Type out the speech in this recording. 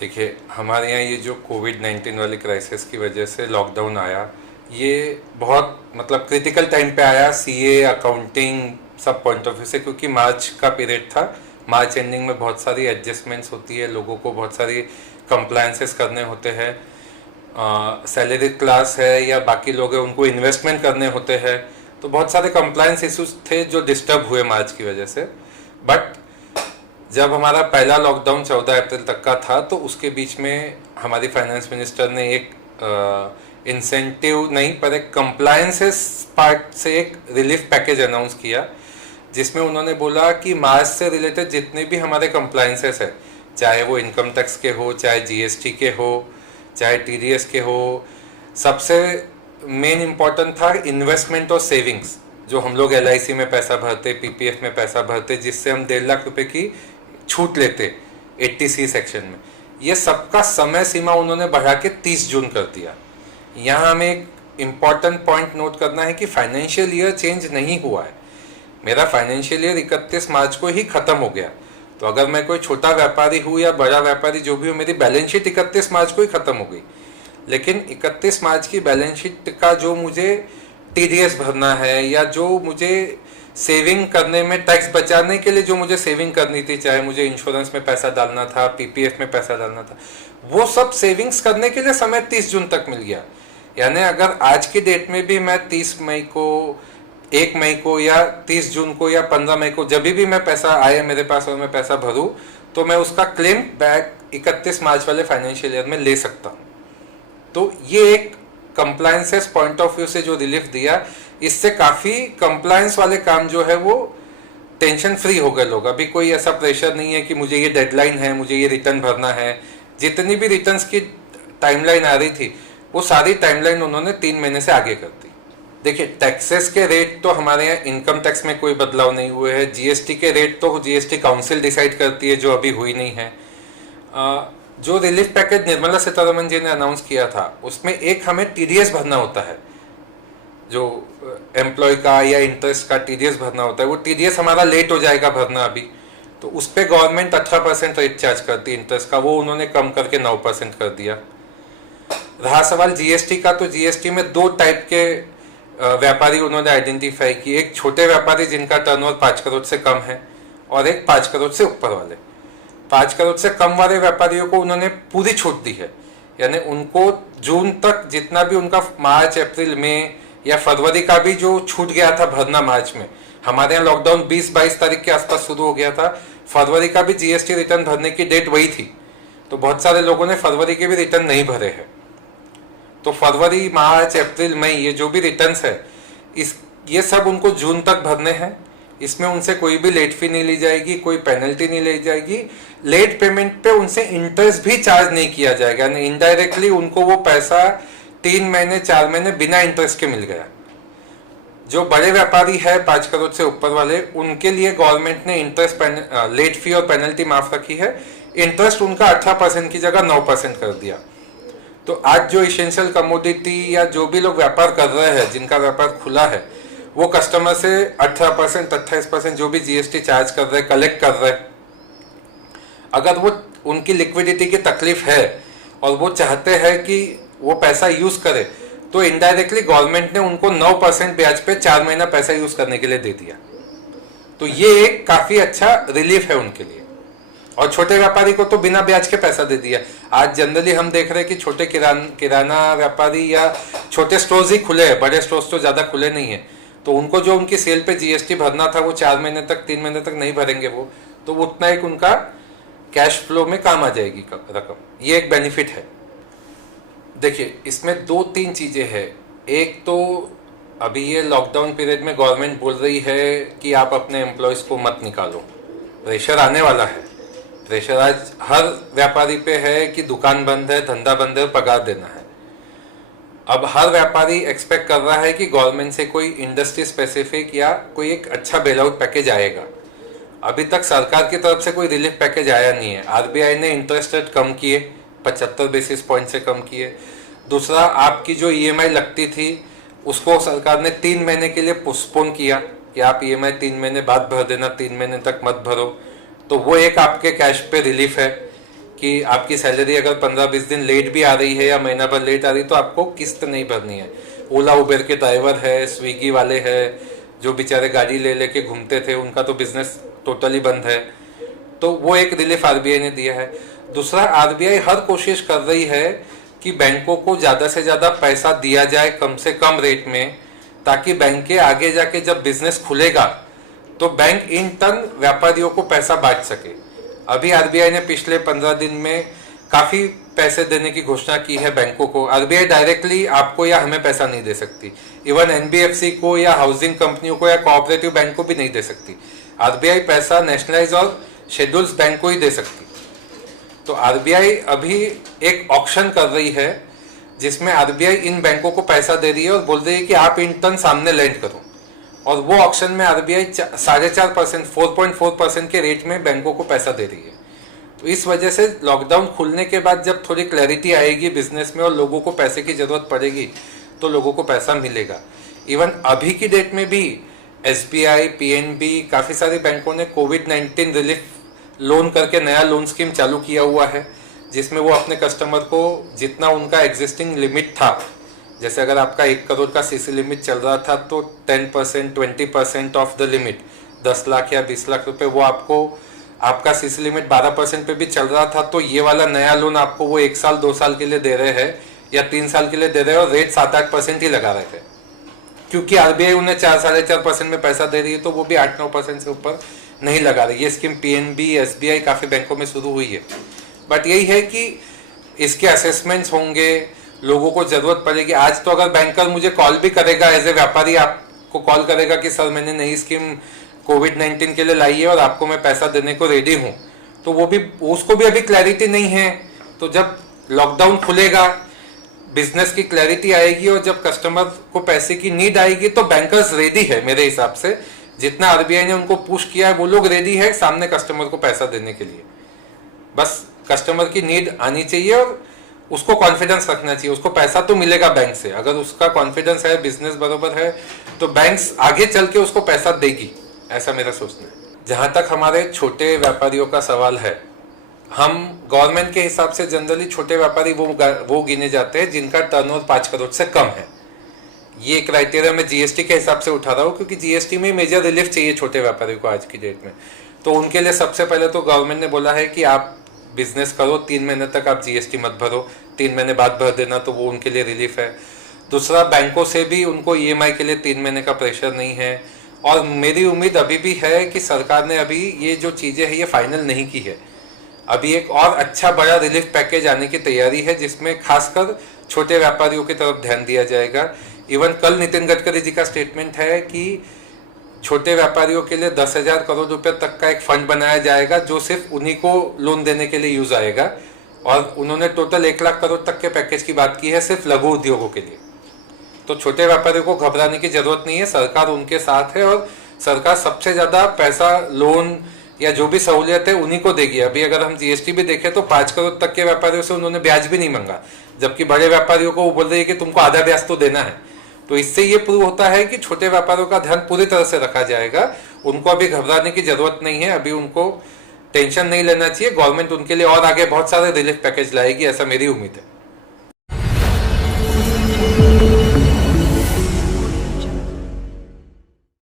देखिए, हमारे यहाँ ये जो कोविड-19 वाली क्राइसिस की वजह से लॉकडाउन आया, ये बहुत मतलब क्रिटिकल टाइम पे आया सीए, अकाउंटिंग सब पॉइंट ऑफ व्यू से, क्योंकि मार्च का पीरियड था। मार्च एंडिंग में बहुत सारी एडजस्टमेंट्स होती है, लोगों को बहुत सारी कंप्लायंसेस करने होते हैं। सैलरी क्लास है या बाकी लोग हैं, उनको इन्वेस्टमेंट करने होते हैं, तो बहुत सारे कंप्लायंस इश्यूज थे जो डिस्टर्ब हुए मार्च की वजह से। बट जब हमारा पहला लॉकडाउन 14 अप्रैल तक का था, तो उसके बीच में हमारी फाइनेंस मिनिस्टर ने एक इंसेंटिव नहीं पर एक कंप्लायंसेस पार्ट से एक रिलीफ पैकेज अनाउंस किया, जिसमें उन्होंने बोला कि मार्च से रिलेटेड जितने भी हमारे कंप्लायंसेस है, चाहे वो इनकम टैक्स के हो, चाहे जीएसटी के हो, चाहे टीडीएस के हो, सबसे मेन इम्पॉर्टेंट था इन्वेस्टमेंट और सेविंग्स। जो हम लोग एलआईसी में पैसा भरते, पीपीएफ में पैसा भरते, जिससे हम 1.5 लाख रुपए की छूट लेते 80C सेक्शन में, ये सबका समय सीमा उन्होंने बढ़ा के 30 जून कर दिया। यहाँ हमें एक इम्पॉर्टेंट पॉइंट नोट करना है कि फाइनेंशियल ईयर चेंज नहीं हुआ है। मेरा फाइनेंशियल ईयर 31 मार्च को ही खत्म हो गया। तो अगर मैं कोई छोटा व्यापारी हूँ या बड़ा व्यापारी जो भी हो, मेरी बैलेंस शीट 31 मार्च को ही खत्म हो गई। लेकिन 31 मार्च की बैलेंस शीट का जो मुझे टीडीएस भरना है, या जो मुझे सेविंग करने में टैक्स बचाने के लिए जो मुझे सेविंग करनी थी, चाहे मुझे इंश्योरेंस में पैसा डालना था, पीपीएफ में पैसा डालना था, वो सब सेविंग्स करने के लिए समय 30 जून तक मिल गया। यानी अगर आज की डेट में भी मैं 30 मई को, 1 मई को या 30 जून को या 15 मई को जब भी मैं पैसा आए मेरे पास और मैं पैसा भरूँ, तो मैं उसका क्लेम बैक 31 मार्च वाले फाइनेंशियल ईयर में ले सकता हूँ। तो ये एक कंप्लायंसेस पॉइंट ऑफ व्यू से जो रिलीफ दिया, इससे काफ़ी कंप्लायंस वाले काम जो है वो टेंशन फ्री हो गए लोग। अभी कोई ऐसा प्रेशर नहीं है कि मुझे ये डेडलाइन है, मुझे ये रिटर्न भरना है। जितनी भी रिटर्न्स की टाइमलाइन आ रही थी, वो सारी टाइमलाइन उन्होंने 3 महीने से आगे कर दी। देखिए, टैक्सेस के रेट तो हमारे यहाँ इनकम टैक्स में कोई बदलाव नहीं हुए हैं। जीएसटी के रेट तो जीएसटी काउंसिल डिसाइड करती है, जो अभी हुई नहीं है। जो रिलीफ पैकेज निर्मला सीतारमन जी ने अनाउंस किया था, उसमें एक हमें टीडीएस भरना होता है, जो एम्प्लॉय का या इंटरेस्ट का टीडीएस भरना होता है। वो टीडीएस हमारा लेट हो जाएगा भरना अभी, तो उस पर गवर्नमेंट 18% रेट चार्ज करती है इंटरेस्ट का, वो उन्होंने कम करके 9% कर दिया। रहा सवाल जीएसटी का, तो जीएसटी में 2 टाइप के व्यापारी उन्होंने आइडेंटिफाई किए। एक छोटे व्यापारी जिनका टर्नओवर 5 करोड़ से कम है, और एक 5 करोड़ से ऊपर वाले। 5 करोड़ से कम वाले व्यापारियों को उन्होंने पूरी छूट दी है, यानी उनको जून तक जितना भी उनका मार्च, अप्रैल, मई या फरवरी का भी जो छूट गया था भरना मार्च में, हमारे यहाँ लॉकडाउन 20-22 तारीख के आसपास शुरू हो गया था। फरवरी का भी जीएसटी रिटर्न भरने की डेट वही थी, तो बहुत सारे लोगों ने फरवरी के भी रिटर्न नहीं भरे हैं। तो फरवरी, मार्च, अप्रैल, मई ये जो भी रिटर्न्स है, ये सब उनको जून तक भरने हैं। इसमें उनसे कोई भी लेट फी नहीं ली जाएगी, कोई पेनल्टी नहीं ली जाएगी। लेट पेमेंट पे उनसे इंटरेस्ट भी चार्ज नहीं किया जाएगा, यानी इनडायरेक्टली उनको वो पैसा 3 महीने 4 महीने बिना इंटरेस्ट के मिल गया। जो बड़े व्यापारी है 5 करोड़ से ऊपर वाले, उनके लिए गवर्नमेंट ने इंटरेस्ट, लेट फी और पेनल्टी माफ रखी है। इंटरेस्ट उनका 18% की जगह 9% कर दिया। तो आज जो इसेंशियल कमोडिटी या जो भी लोग व्यापार कर रहे हैं, जिनका व्यापार खुला है, वो कस्टमर से 18%, 28% जो भी जीएसटी चार्ज कर रहे, कलेक्ट कर रहे, अगर वो उनकी लिक्विडिटी की तकलीफ है और वो चाहते हैं कि वो पैसा यूज करे, तो इनडायरेक्टली गवर्नमेंट ने उनको 9% ब्याज पे 4 महीना पैसा यूज करने के लिए दे दिया। तो ये एक काफी अच्छा रिलीफ है उनके लिए। और छोटे व्यापारी को तो बिना ब्याज के पैसा दे दिया। आज जनरली हम देख रहे हैं कि छोटे किराना व्यापारी या छोटे स्टोर्स ही खुले हैं, बड़े स्टोर्स तो ज्यादा खुले नहीं है। तो उनको जो उनकी सेल पे जीएसटी भरना था, वो 4 महीने तक, 3 महीने तक नहीं भरेंगे वो, तो उतना एक उनका कैश फ्लो में काम आ जाएगी रकम। ये एक बेनिफिट है। देखिए, इसमें 2-3 चीजें हैं। एक तो अभी ये लॉकडाउन पीरियड में गवर्नमेंट बोल रही है कि आप अपने एम्प्लॉयज को मत निकालो, प्रेशर आने वाला है। प्रेशर आज हर व्यापारी पे है कि दुकान बंद है, धंधा बंद है, पगार देना है। अब हर व्यापारी एक्सपेक्ट कर रहा है कि गवर्नमेंट से कोई इंडस्ट्री स्पेसिफिक या कोई एक अच्छा बेल आउट पैकेज आएगा। अभी तक सरकार की तरफ से कोई रिलीफ पैकेज आया नहीं है। आरबीआई ने इंटरेस्ट रेट कम किए, 75 बेसिस पॉइंट से कम किए। दूसरा, आपकी जो ईएमआई लगती थी उसको सरकार ने 3 महीने के लिए पोस्टपोन किया कि आप ईएमआई 3 महीने बाद भर देना, 3 महीने तक मत भरो। तो वो एक आपके कैश पे रिलीफ है। कि आपकी सैलरी अगर 15-20 दिन लेट भी आ रही है या महीना भर लेट आ रही है तो आपको किस्त नहीं भरनी है। ओला उबेर के ड्राइवर है, स्विगी वाले हैं, जो बेचारे गाड़ी ले लेके घूमते थे, उनका तो बिजनेस टोटली बंद है। तो वो एक रिलीफ आरबीआई ने दिया है। दूसरा, आरबीआई हर कोशिश कर रही है कि बैंकों को ज़्यादा से ज़्यादा पैसा दिया जाए कम से कम रेट में, ताकि बैंक के आगे जाके जब बिजनेस खुलेगा तो बैंक इन टर्न व्यापारियों को पैसा बांट सके। अभी आरबीआई ने पिछले 15 दिन में काफ़ी पैसे देने की घोषणा की है बैंकों को। आरबीआई डायरेक्टली आपको या हमें पैसा नहीं दे सकती, इवन एनबीएफसी को या हाउसिंग कंपनियों को या कोऑपरेटिव बैंक को भी नहीं दे सकती। आरबीआई पैसा नेशनलाइज और शेड्यूल्स बैंक को ही दे सकती। तो आरबीआई अभी एक ऑक्शन कर रही है जिसमें आरबीआई इन बैंकों को पैसा दे रही है और बोल रही है कि आप इन टर्न सामने लैंड करो, और वो ऑक्शन में आरबीआई 4.5%, 4.4% के रेट में बैंकों को पैसा दे रही है। तो इस वजह से लॉकडाउन खुलने के बाद जब थोड़ी क्लैरिटी आएगी बिजनेस में और लोगों को पैसे की जरूरत पड़ेगी तो लोगों को पैसा मिलेगा। इवन अभी की डेट में भी एसबीआई, पीएनबी, काफ़ी सारे बैंकों ने कोविड-19 रिलीफ लोन करके नया लोन स्कीम चालू किया हुआ है, जिसमें वो अपने कस्टमर को जितना उनका एग्जिस्टिंग लिमिट था, जैसे अगर आपका 1 करोड़ का सीसी लिमिट चल रहा था तो 10%, 20% ऑफ द लिमिट, 10 लाख या 20 लाख रुपए, वो आपको, आपका सीसी लिमिट 12% पे भी चल रहा था तो ये वाला नया लोन आपको वो 1 साल 2 साल के लिए दे रहे हैं या 3 साल के लिए दे रहे हैं, और रेट 7-8% ही लगा रहे थे, क्योंकि आरबीआई उन्हें 4-4.5% में पैसा दे रही है तो वो भी 8-9% से ऊपर नहीं लगा रही। ये स्कीम पीएनबी, एसबीआई काफ़ी बैंकों में शुरू हुई है। बट यही है कि इसके असेसमेंट्स होंगे, लोगों को ज़रूरत पड़ेगी। आज तो अगर बैंकर मुझे कॉल भी करेगा, एज ए व्यापारी आपको कॉल करेगा कि सर मैंने नई स्कीम कोविड-19 के लिए लाई है और आपको मैं पैसा देने को रेडी हूँ, तो वो भी, उसको भी अभी क्लैरिटी नहीं है। तो जब लॉकडाउन खुलेगा, बिजनेस की क्लैरिटी आएगी और जब कस्टमर को पैसे की नीड आएगी तो बैंकर्स रेडी है। मेरे हिसाब से जितना आरबीआई ने उनको पुश किया है वो लोग रेडी है सामने कस्टमर को पैसा देने के लिए। बस कस्टमर की नीड आनी चाहिए और उसको कॉन्फिडेंस रखना चाहिए। उसको पैसा तो मिलेगा बैंक से, अगर उसका कॉन्फिडेंस है, बिजनेस बराबर है, तो बैंक्स आगे चल के उसको पैसा देगी, ऐसा मेरा सोचना है। जहाँ तक हमारे छोटे व्यापारियों का सवाल है, हम गवर्नमेंट के हिसाब से जनरली छोटे व्यापारी वो गिने जाते हैं जिनका टर्नओवर 5 करोड़ से कम है। ये क्राइटेरिया मैं जीएसटी के हिसाब से उठा रहा हूँ, क्योंकि जीएसटी में मेजर रिलीफ चाहिए छोटे व्यापारियों को आज की डेट में। तो उनके लिए सबसे पहले तो गवर्नमेंट ने बोला है कि आप बिजनेस करो, 3 महीने तक आप जीएसटी मत भरो, 3 महीने बाद भर देना, तो वो उनके लिए रिलीफ है। दूसरा, बैंकों से भी उनको ईएमआई के लिए 3 महीने का प्रेशर नहीं है। और मेरी उम्मीद अभी भी है कि सरकार ने अभी ये जो चीज़ें हैं ये फाइनल नहीं की है, अभी एक और अच्छा बड़ा रिलीफ पैकेज आने की तैयारी है जिसमें खासकर छोटे व्यापारियों की तरफ ध्यान दिया जाएगा। इवन कल नितिन गडकरी जी का स्टेटमेंट है कि छोटे व्यापारियों के लिए 10,000 करोड़ रुपए तक का एक फंड बनाया जाएगा जो सिर्फ उन्हीं को लोन देने के लिए यूज आएगा, और उन्होंने टोटल 1 लाख करोड़ तक के पैकेज की बात की है सिर्फ लघु उद्योगों के लिए। तो छोटे व्यापारियों को घबराने की जरूरत नहीं है, सरकार उनके साथ है और सरकार सबसे ज्यादा पैसा, लोन या जो भी सहूलियत है उन्हीं को देगी। अभी अगर हम जीएसटी भी देखें तो 5 करोड़ तक के व्यापारियों से उन्होंने ब्याज भी नहीं मांगा, जबकि बड़े व्यापारियों को वो बोल रही है कि तुमको आधा ब्याज तो देना है। तो इससे ये प्रूव होता है कि छोटे व्यापारियों का ध्यान पूरी तरह से रखा जाएगा, उनको अभी घबराने की जरूरत नहीं है, अभी उनको टेंशन नहीं लेना चाहिए। गवर्नमेंट उनके लिए और आगे बहुत सारे रिलीफ पैकेज लाएगी, ऐसा मेरी उम्मीद है।